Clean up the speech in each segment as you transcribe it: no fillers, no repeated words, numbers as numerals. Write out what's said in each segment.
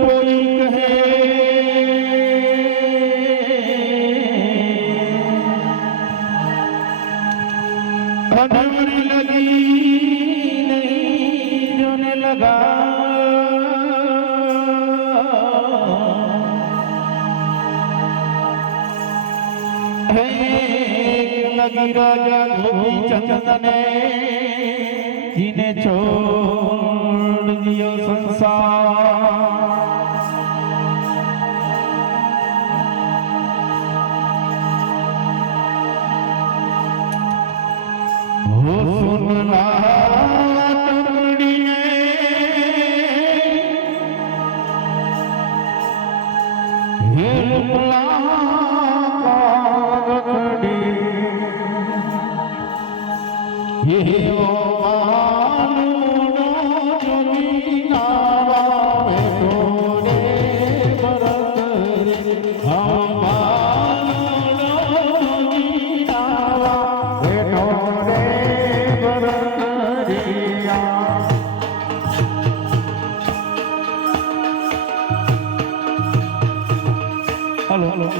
कोई कहे अनवरी लगी नहीं जोने लगा लगी राजा गोपी चंद ने जिन्हें छोड़ दियो संसार हो सुनना टुकड़ी ने हिल बुला ये वो मालूनो जोगीनावा बेटोरे भरत हम मालूनो जोगीनावा बेटोरे भरत रिया हेलो हेलो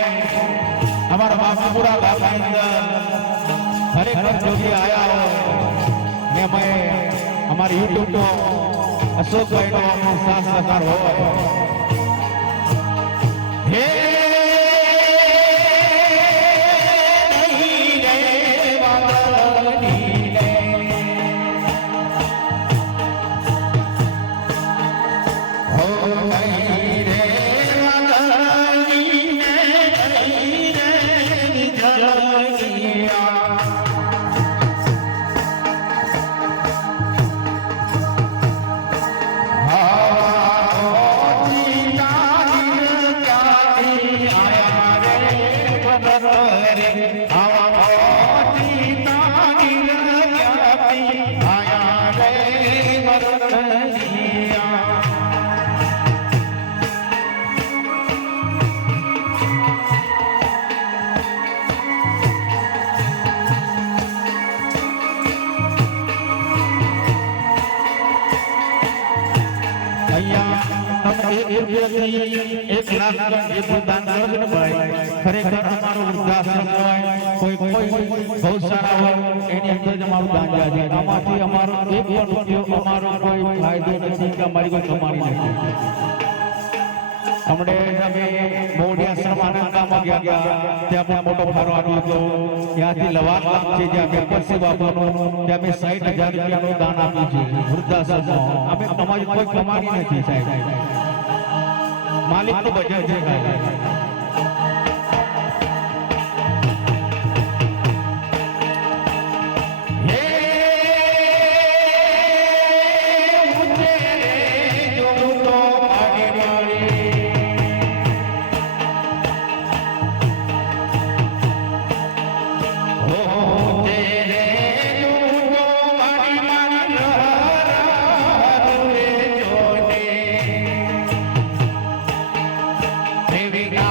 हमारा बाबूपुरा गाँव के अंदर खरेखर जो भी आया हो ने मैं हमारे यूट्यूब को अशोक भाई नो साथ सहकार हो हे नहीं रे वाली रे हो नहीं रे एक लाख જેટલું દાન કરો ને ભાઈ ખરેખર અમારો વૃદ્ધાશ્રમ હોય કોઈ બહુ સારા હોય એની અંદર જ અમારું દાન જાય છે આમાંથી અમારો એક પણ રૂપિયો અમારો કોઈ ફાયદો નથી કે અમારી કોઈ કમાણી નથી हमने અમે મોઢિયા આશ્રમ આનંદમાં ગયા ત્યાં આપણે મોટો ફાળો આપ્યો હતો ત્યાંથી લવાદ ગામ છે જ્યાં મેપરસી બાપાનો ત્યાં અમે 60,000 રૂપિયાનું દાન આપ્યું છે વૃદ્ધાશ્રમમાં અમે અમારી કોઈ કમાણી નથી સાહેબ मालिक तो बजट है Baby,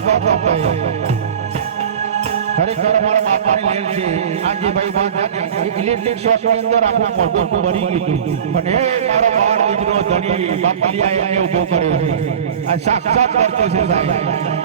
બાપા ભાઈ ખરેખર અમારા બાપાની લેર છે આજે ભાઈ બાજાને ઇલેક્ટ્રિક શોક ની અંદર આખું મોઢું ભરી ગયું પણ એ મારો બાર દીકરો ધણી બાપલિયા એને ઊભો કર્યો છે આ સાક્ષાત કરતો છે સાહેબ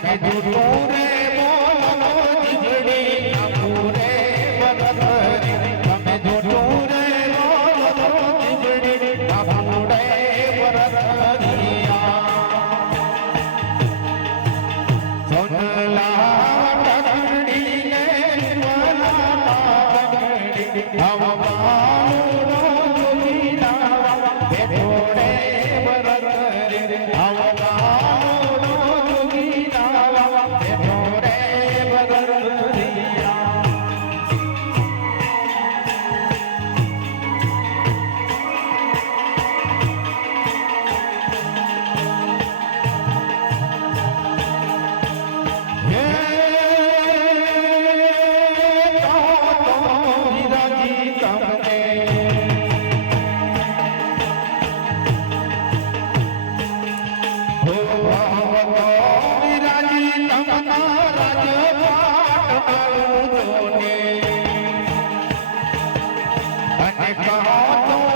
તમે જૂઠું રે બોલો જીવડી પૂરે વરસરી તમે જૂઠું રે બોલો જીવડી પૂરે વરસરિયા સોનલા ટકડી ને વલા ટકડી હવામાનો જોગીના બેઠોડે વરસરી હવામાનો જોગીના બેઠોડે વરસરિયા અને કહો તો